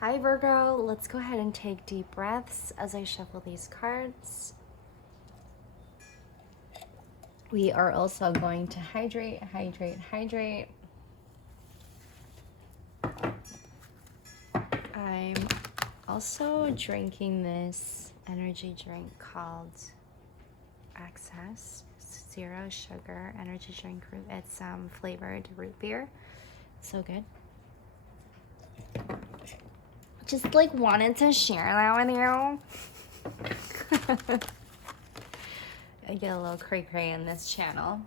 Hi Virgo, let's go ahead and take deep breaths as I shuffle these cards. We are also going to hydrate. I'm also drinking this energy drink called Access. Zero sugar energy drink. It's flavored root beer. So good. Just like wanted to share that with you. I get a little cray-cray in this channel.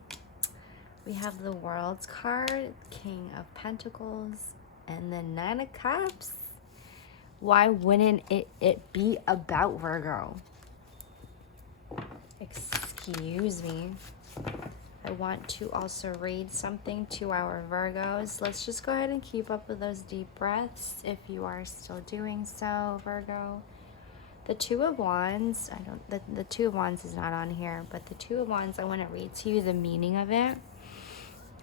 We have the World's card, King of Pentacles, and the Nine of Cups. Why wouldn't it be about Virgo? Excuse me. I want to also read something to our Virgos. Let's just go ahead and keep up with those deep breaths if you are still doing so, Virgo. The Two of Wands, the Two of Wands is not on here, but the Two of Wands, I want to read to you the meaning of it.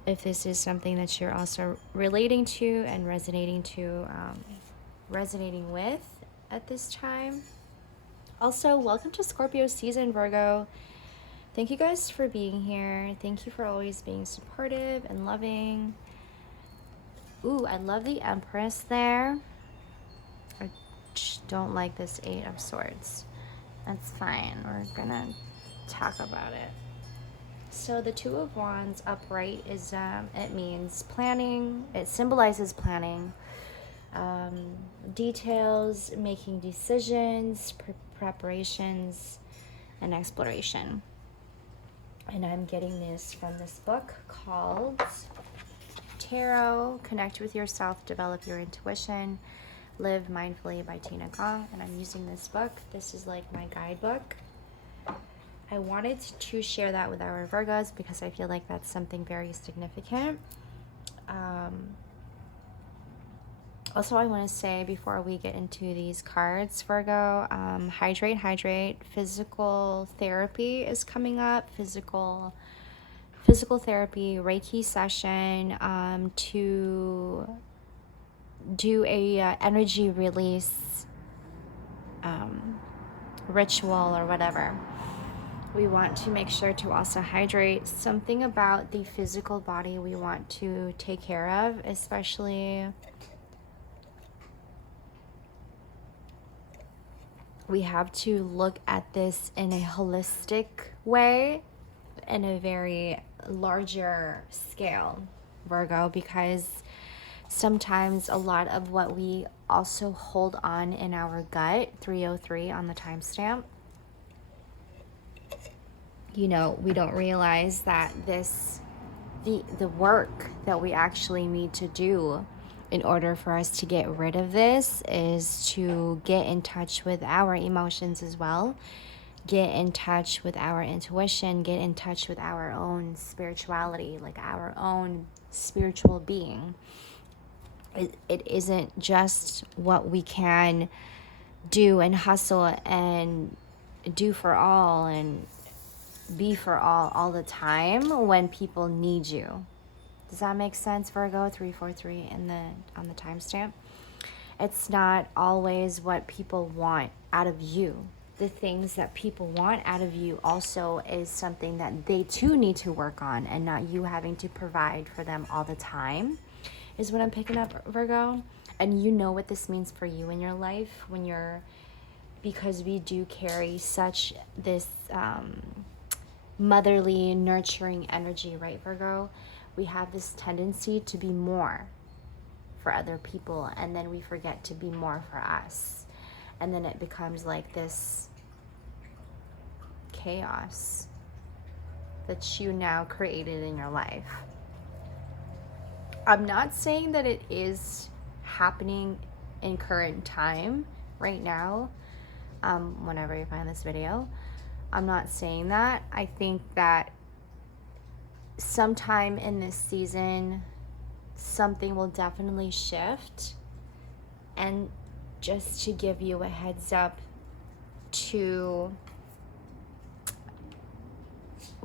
If this is something that you're also relating to and resonating with at this time. Also, welcome to Scorpio season, Virgo. Thank you guys for being here. Thank you for always being supportive and loving. Ooh, I love the Empress there. I don't like this Eight of Swords. That's fine. We're gonna talk about it. So the Two of Wands upright is, it means planning. It symbolizes planning. Details, making decisions, preparations, and exploration. And I'm getting this from this book called Tarot, Connect with Yourself, Develop Your Intuition, Live Mindfully by Tina Gong. And I'm using this book. This is like my guidebook. I wanted to share that with our Virgos because I feel like that's something very significant. Also, I want to say before we get into these cards, Virgo, hydrate. Physical therapy is coming up. Physical therapy, Reiki session to do a energy release ritual or whatever. We want to make sure to also hydrate. Something about the physical body we want to take care of, especially we have to look at this in a holistic way, in a very larger scale, Virgo, because sometimes a lot of what we also hold on in our gut, 303 on the timestamp, we don't realize that the work that we actually need to do in order for us to get rid of this is to get in touch with our emotions as well, get in touch with our intuition, get in touch with our own spirituality, like our own spiritual being. It isn't just what we can do and hustle and do for all and be for all the time when people need you. Does that make sense, Virgo? 343 on the timestamp. It's not always what people want out of you. The things that people want out of you also is something that they too need to work on, and not you having to provide for them all the time, is what I'm picking up, Virgo. And you know what this means for you in your life because we do carry such this motherly, nurturing energy, right, Virgo? We have this tendency to be more for other people, and then we forget to be more for us. And then it becomes like this chaos that you now created in your life. I'm not saying that it is happening in current time right now, whenever you find this video. I'm not saying that. I think that sometime in this season, something will definitely shift. And just to give you a heads up,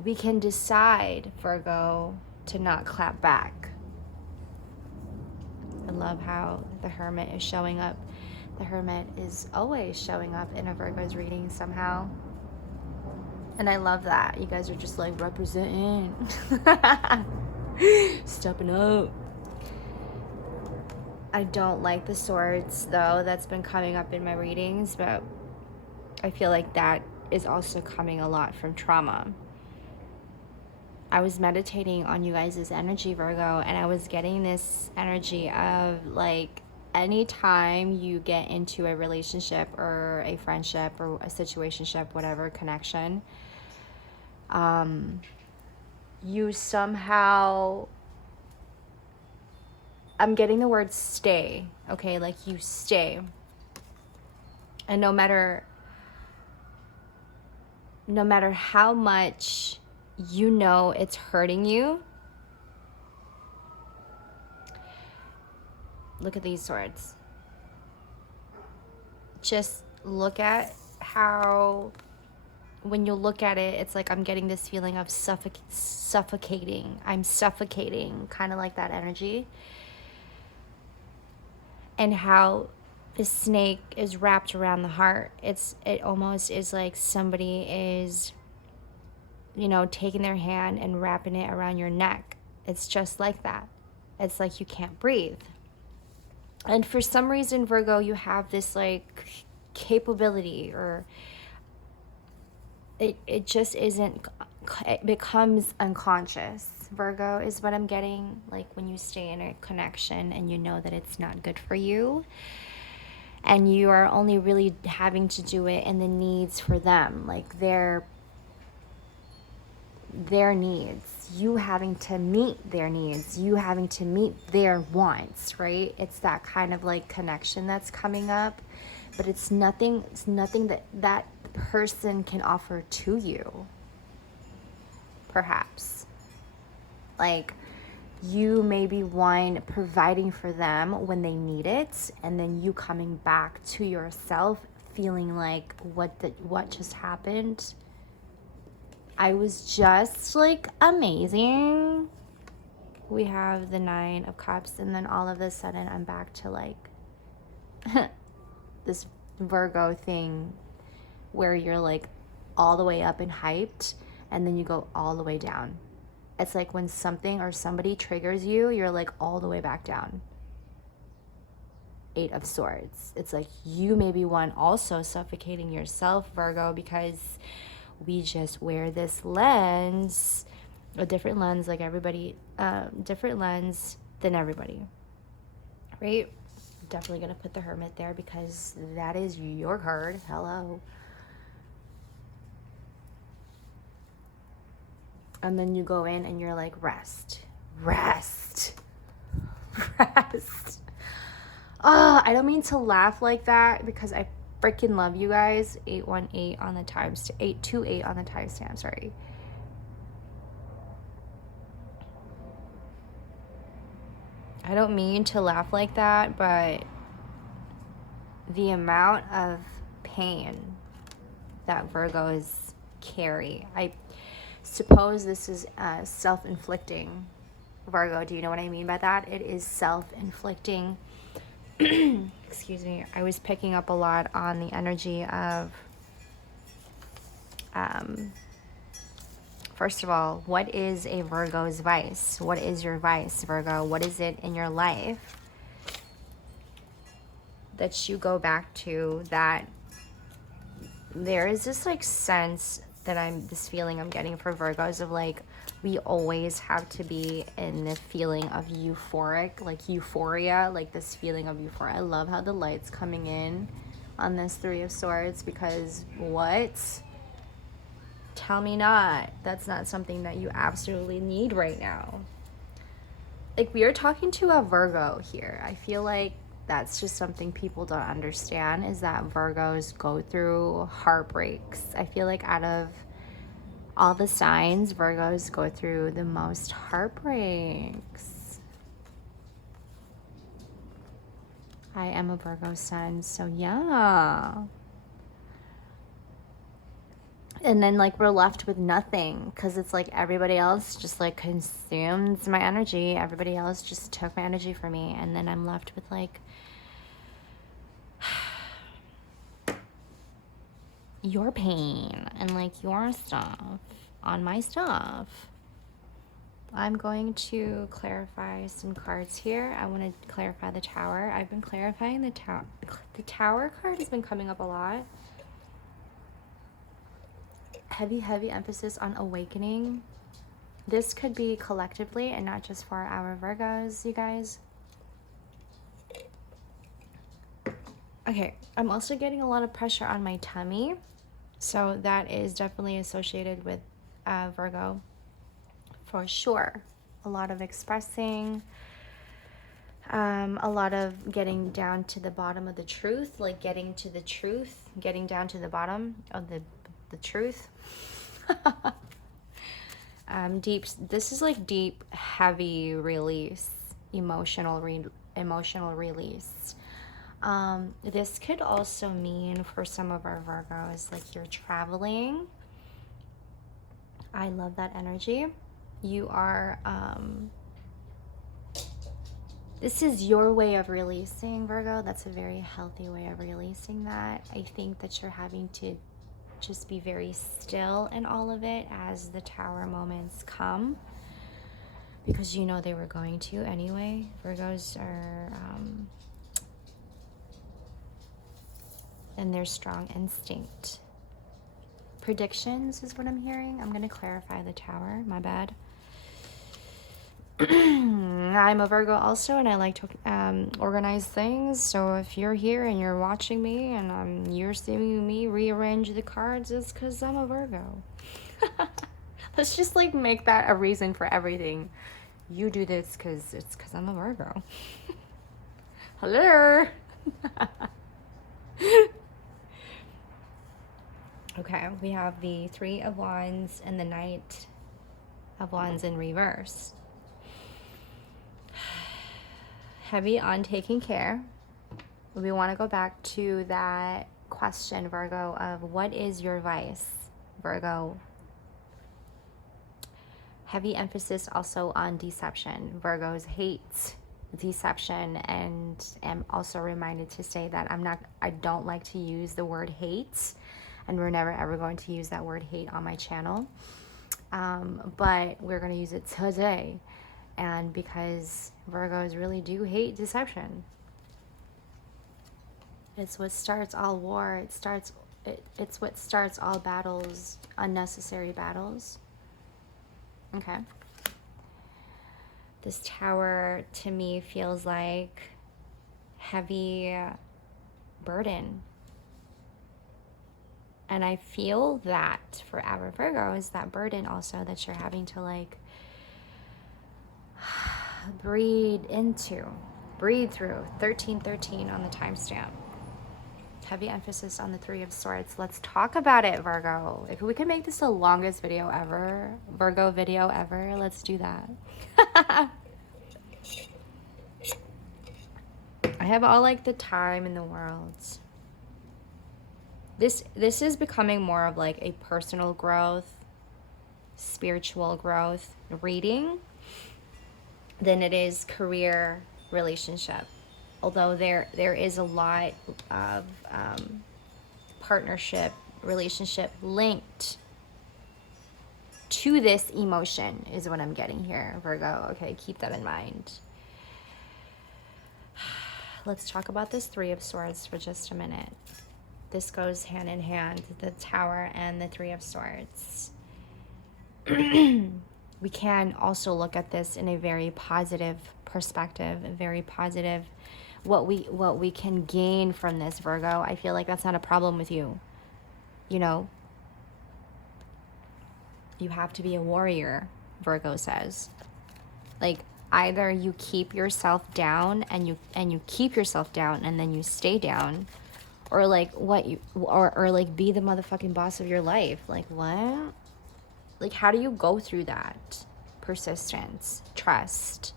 we can decide, Virgo, to not clap back. I love how the Hermit is showing up. The Hermit is always showing up in a Virgo's reading somehow. And I love that. You guys are just like representing. Stepping up. I don't like the Swords, though. That's been coming up in my readings, but I feel like that is also coming a lot from trauma. I was meditating on you guys' energy, Virgo, and I was getting this energy of like anytime you get into a relationship or a friendship or a situationship, whatever connection, you somehow, I'm getting the word stay, okay? Like you stay. And no matter how much you know it's hurting you, look at these swords. Just look at how, when you look at it, it's like I'm getting this feeling of suffocating. I'm suffocating, kind of like that energy. And how the snake is wrapped around the heart. It almost is like somebody is, you know, taking their hand and wrapping it around your neck. It's just like that. It's like you can't breathe. And for some reason, Virgo, you have this like capability, or it just isn't, it becomes unconscious. Virgo is what I'm getting, like when you stay in a connection and you know that it's not good for you, and you are only really having to do it in the needs for them, like their needs, you having to meet their needs, you having to meet their wants, right? It's that kind of like connection that's coming up, but it's nothing that person can offer to you, perhaps. Like, you may be one providing for them when they need it, and then you coming back to yourself feeling like, what just happened? I was just like amazing. We have the 9 of Cups, and then all of a sudden I'm back to like this Virgo thing where you're like all the way up and hyped, and then you go all the way down. It's like when something or somebody triggers you, you're like all the way back down. 8 of Swords. It's like you may be one also suffocating yourself, Virgo, because we just wear this lens, a different lens, like everybody, different lens than everybody, right? Definitely gonna put the Hermit there because that is your card. Hello. And then you go in and you're like, rest. I don't mean to laugh like that because I freaking love you guys. 818 on the times, 828 on the timestamp, sorry. I don't mean to laugh like that, but the amount of pain that Virgos carry, I suppose this is self-inflicting. Virgo, do you know what I mean by that? It is self-inflicting. Excuse me. I was picking up a lot on the energy of, first of all, what is a Virgo's vice? What is your vice, Virgo? What is it in your life that you go back to, that there is this like sense that this feeling I'm getting for Virgos of like, we always have to be in the feeling of euphoric, like euphoria, like this feeling of euphoria. I love how the light's coming in on this 3 of Swords, because what? Tell me not. That's not something that you absolutely need right now. Like, we are talking to a Virgo here. I feel like that's just something people don't understand, is that Virgos go through heartbreaks. I feel like out of all the signs, Virgos go through the most heartbreaks. I am a Virgo sun, so yeah. And then like we're left with nothing, because it's like everybody else just like consumes my energy. Everybody else just took my energy from me, and then I'm left with like your pain and like your stuff on my stuff. I'm going to clarify some cards here. I want to clarify the Tower. I've been clarifying the Tower. The Tower card has been coming up a lot. Heavy emphasis on awakening. This could be collectively and not just for our Virgos, you guys. Okay, I'm also getting a lot of pressure on my tummy. So that is definitely associated with Virgo. For sure. A lot of expressing, a lot of getting down to the bottom of the truth, like getting to the truth, getting down to the bottom of the truth. Deep, this is like deep, heavy release, emotional release. This could also mean for some of our Virgos, like you're traveling. I love that energy. You are, this is your way of releasing, Virgo. That's a very healthy way of releasing that. I think that you're having to just be very still in all of it as the Tower moments come, because you know they were going to anyway. Virgos are, and their strong instinct. Predictions is what I'm hearing. I'm going to clarify the Tower. My bad. I'm a Virgo also, and I like to organize things. So if you're here and you're watching me and you're seeing me rearrange the cards, it's because I'm a Virgo. Let's just like make that a reason for everything. You do this because it's because I'm a Virgo. Hello. Okay, we have the Three of Wands and the Knight of Wands in reverse. Heavy on taking care. We want to go back to that question, Virgo, of what is your vice, Virgo? Heavy emphasis also on deception. Virgos hate deception, and am also reminded to say that I don't like to use the word hate, and we're never ever going to use that word hate on my channel. But we're going to use it today. And because Virgos really do hate deception. It's what starts all war. It's what starts all battles, unnecessary battles. Okay. This Tower to me feels like heavy burden. And I feel that for our Virgos, that burden also that you're having to like breathe through. 1313 on the timestamp. Heavy emphasis on the Three of Swords. Let's talk about it, Virgo. If we can make this the longest video ever, Virgo video ever, let's do that. I have all like the time in the world. This is becoming more of like a personal growth, spiritual growth reading than it is career relationship. Although there is a lot of partnership, relationship linked to this emotion is what I'm getting here, Virgo. Okay, keep that in mind. Let's talk about this Three of Swords for just a minute. This goes hand in hand, the Tower and the Three of Swords. We can also look at this in a very positive perspective, a very positive, what we can gain from this, Virgo. I feel like that's not a problem with you. You know, you have to be a warrior, Virgo says. Like, either you keep yourself down and you keep yourself down and then you stay down, or like or like be the motherfucking boss of your life. Like, what? Like, how do you go through that? Persistence, trust,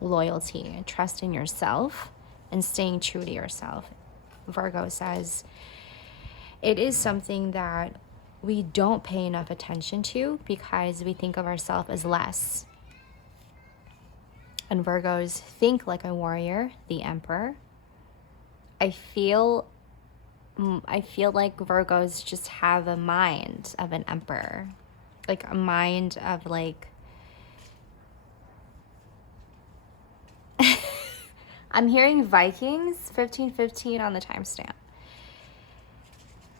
loyalty, trust in yourself, and staying true to yourself. Virgo says it is something that we don't pay enough attention to because we think of ourselves as less. And Virgos think like a warrior, the Emperor. I feel I feel like Virgos just have a mind of an emperor, like a mind of like, I'm hearing Vikings 1515 on the timestamp.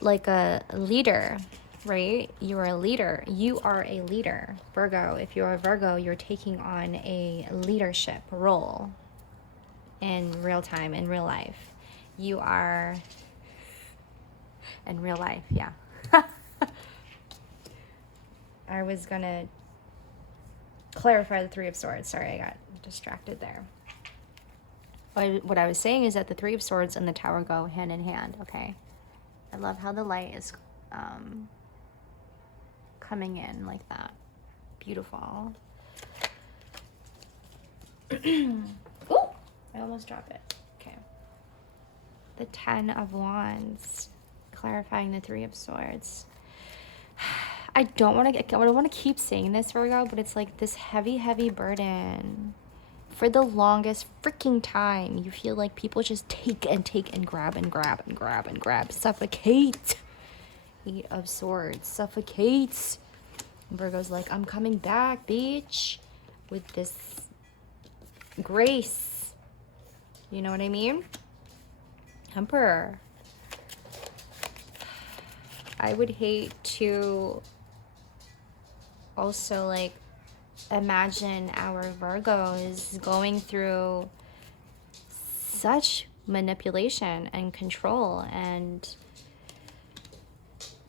Like a leader, right? You are a leader. You are a leader. Virgo, if you're a Virgo, you're taking on a leadership role in real time, in real life. You are in real life, yeah. I was gonna clarify the Three of Swords. Sorry, I got distracted there. What I was saying is that the Three of Swords and the Tower go hand in hand, okay? I love how the light is coming in like that. Beautiful. Oh, I almost dropped it. Okay. The Ten of Wands, clarifying the Three of Swords. I don't want to keep saying this, Virgo, but it's like this heavy, heavy burden. For the longest freaking time, you feel like people just take and take and grab and grab and grab and grab. Suffocate. Eight of Swords. Suffocates. Virgo's like, I'm coming back, bitch. With this grace. You know what I mean? Emperor. I would hate to also like imagine our Virgos going through such manipulation and control, and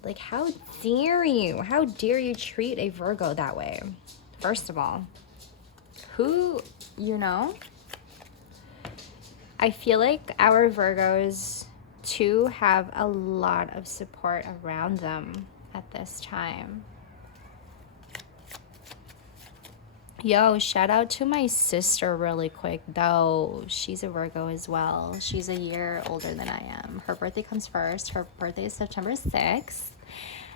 like, how dare you treat a Virgo that way? First of all, who, you know, I feel like our Virgos too have a lot of support around them at this time. Yo, shout out to my sister really quick, though. She's a Virgo as well. She's a year older than I am. Her birthday comes first. Her birthday is September 6th,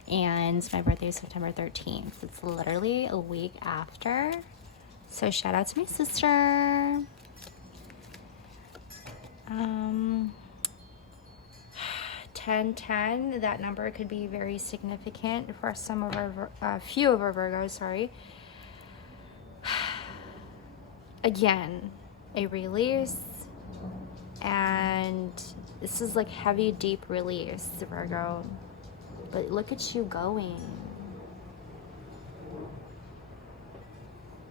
and my birthday is September 13th. It's literally a week after. So shout out to my sister. 1010, that number could be very significant for some of our, few of our Virgos, sorry. Again, a release, and this is like heavy, deep release, Virgo. But look at you going.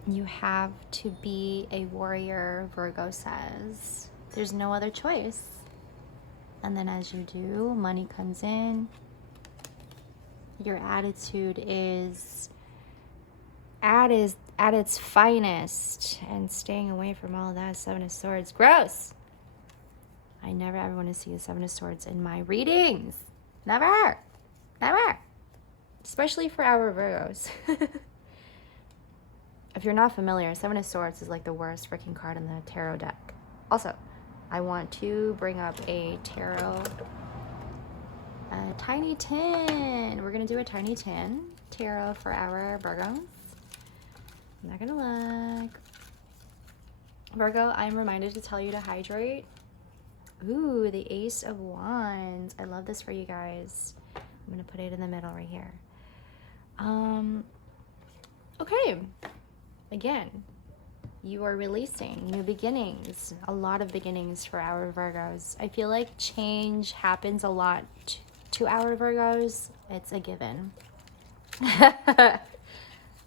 You have to be a warrior, Virgo says. There's no other choice. And then as you do, money comes in. Your attitude is at its finest, and staying away from all of that. Seven of Swords. Gross. I never ever want to see the Seven of Swords in my readings. Never. Never. Especially for our Virgos. If you're not familiar, Seven of Swords is like the worst freaking card in the tarot deck. Also, I want to bring up a tarot, tiny tin. We're going to do a tiny tin tarot for our Virgos. I'm not gonna look. Virgo, I'm reminded to tell you to hydrate. Ooh, the Ace of Wands. I love this for you guys. I'm gonna put it in the middle right here. Okay. Again, you are releasing new beginnings. A lot of beginnings for our Virgos. I feel like change happens a lot to our Virgos. It's a given.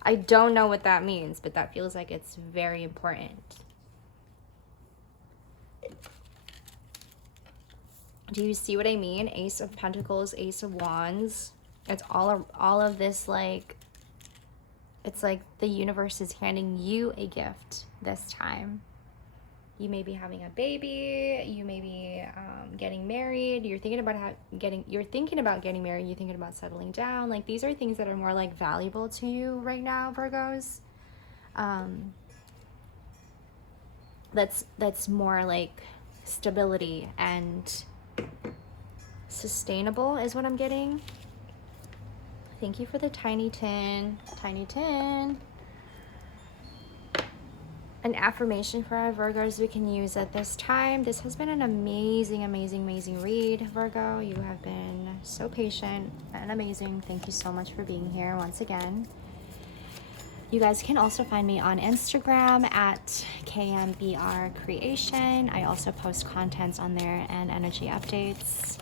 I don't know what that means, but that feels like it's very important. Do you see what I mean? Ace of Pentacles, Ace of Wands. It's all of this, like, it's like the universe is handing you a gift this time. You may be having a baby. You may be getting married. You're thinking about getting married. You're thinking about settling down. Like, these are things that are more like valuable to you right now, Virgos. That's more like stability and sustainable is what I'm getting. Thank you for the tiny tin. Tiny tin. an affirmation for our Virgos we can use at this time. This has been an amazing, amazing, amazing read, Virgo. You have been so patient and amazing. Thank you so much for being here once again. You guys can also find me on Instagram at KMBR Creation. I also post contents on there and energy updates.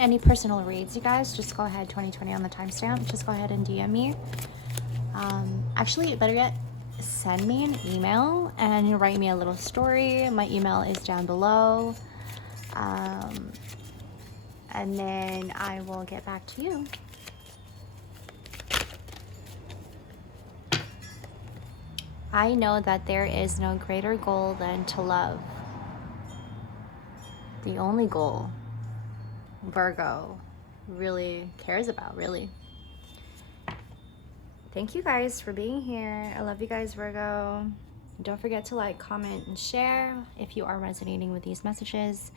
Any personal reads, you guys, just go ahead, 2020 on the timestamp, just go ahead and DM me. Actually, better yet, send me an email and write me a little story. My email is down below. And then I will get back to you. I know that there is no greater goal than to love. The only goal Virgo really cares about, really. Thank you guys for being here. I love you guys, Virgo. Don't forget to like, comment, and share if you are resonating with these messages.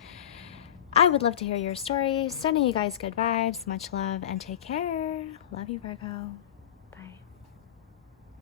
I would love to hear your story. Sending you guys good vibes, much love, and take care. Love you, Virgo.